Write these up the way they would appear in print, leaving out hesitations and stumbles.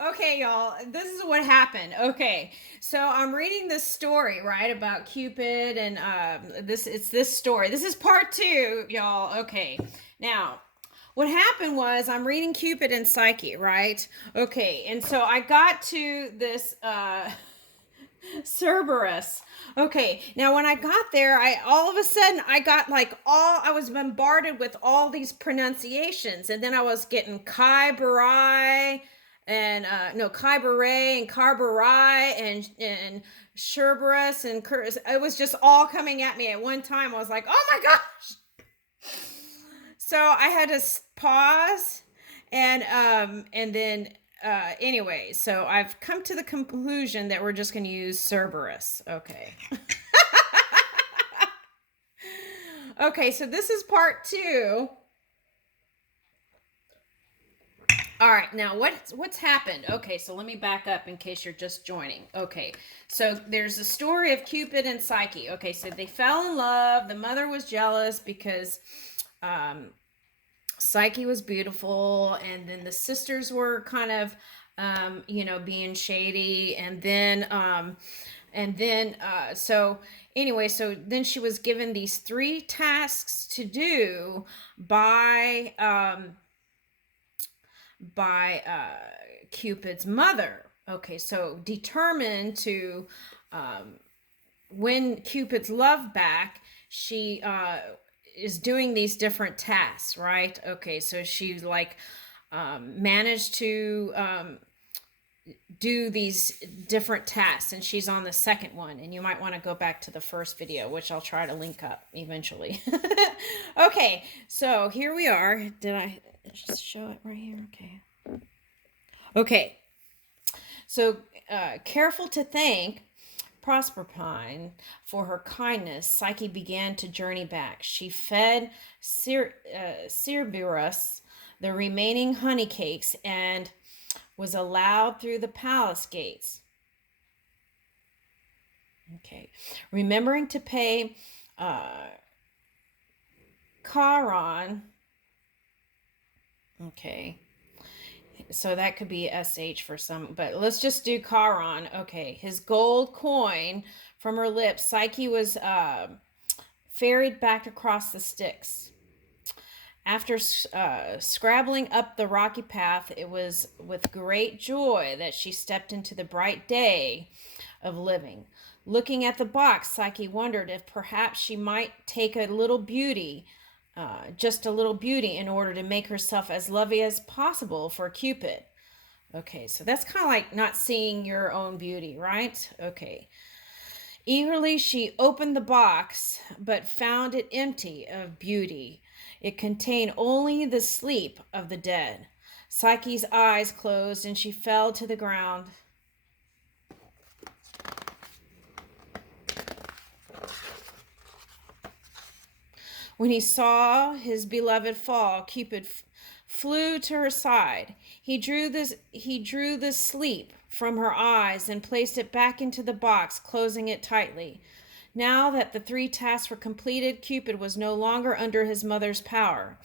Okay, y'all, this is what happened. Okay, so I'm reading this story, right, about Cupid, and it's this story. This is part two, y'all. Okay, now what happened was I'm reading Cupid and Psyche, right? Okay, and so I got to this Cerberus. Okay, now when I got there, I all of a sudden I got like I was bombarded with all these pronunciations, and then I was getting Kai Barai and no Kai Barai and Carbarai and Cerberus and Curtis. It was just all coming at me at one time. I was like, oh my gosh! So I had to pause and then anyway, so I've come to the conclusion that we're just going to use Cerberus. Okay. Okay, so this is part two. All right, now what's happened? Okay, so let me back up in case you're just joining. Okay, so there's a story of Cupid and Psyche. Okay, so they fell in love. The mother was jealous because Psyche was beautiful, and then the sisters were kind of, being shady, so anyway, so then she was given these three tasks to do by Cupid's mother. Okay, so determined to win Cupid's love back, she is doing these different tasks, right? Okay, so she like managed to do these different tasks, and she's on the second one, and you might want to go back to the first video, which I'll try to link up eventually. Okay, so here we are. Did I just show it right here? Okay, so careful to thank Proserpine for her kindness, Psyche began to journey back. She fed Cerberus the remaining honey cakes and was allowed through the palace gates. Okay, remembering to pay Charon. Okay, so that could be SH for some, but let's just do Charon. Okay, his gold coin from her lips, Psyche was ferried back across the Styx. After scrabbling up the rocky path, it was with great joy that she stepped into the bright day of living. Looking at the box, Psyche wondered if perhaps she might take a little beauty, just a little beauty, in order to make herself as lovely as possible for Cupid. Okay, so that's kind of like not seeing your own beauty, right? Okay. Eagerly, she opened the box, but found it empty of beauty. It contained only the sleep of the dead. Psyche's eyes closed, and she fell to the ground. When he saw his beloved fall, Cupid flew to her side. He drew the sleep from her eyes and placed it back into the box, closing it tightly. Now that the three tasks were completed, Cupid was no longer under his mother's power.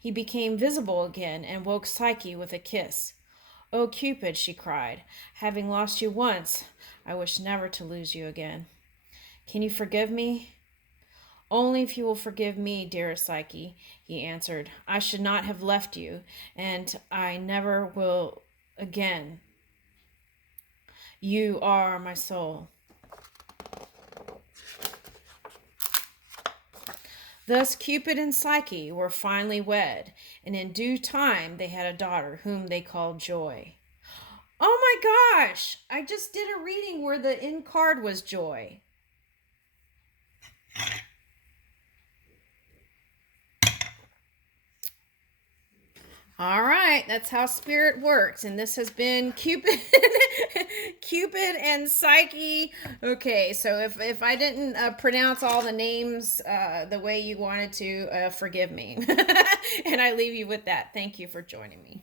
He became visible again and woke Psyche with a kiss. "Oh, Cupid," she cried, "having lost you once, I wish never to lose you again. Can you forgive me?" "Only if you will forgive me, dearest Psyche," he answered. "I should not have left you, and I never will again. You are my soul." Thus Cupid and Psyche were finally wed, and in due time they had a daughter whom they called Joy. Oh my gosh! I just did a reading where the end card was Joy. All right, that's how spirit works. And this has been Cupid Cupid and Psyche. Okay, so if I didn't pronounce all the names the way you wanted to, forgive me. And I leave you with that. Thank you for joining me.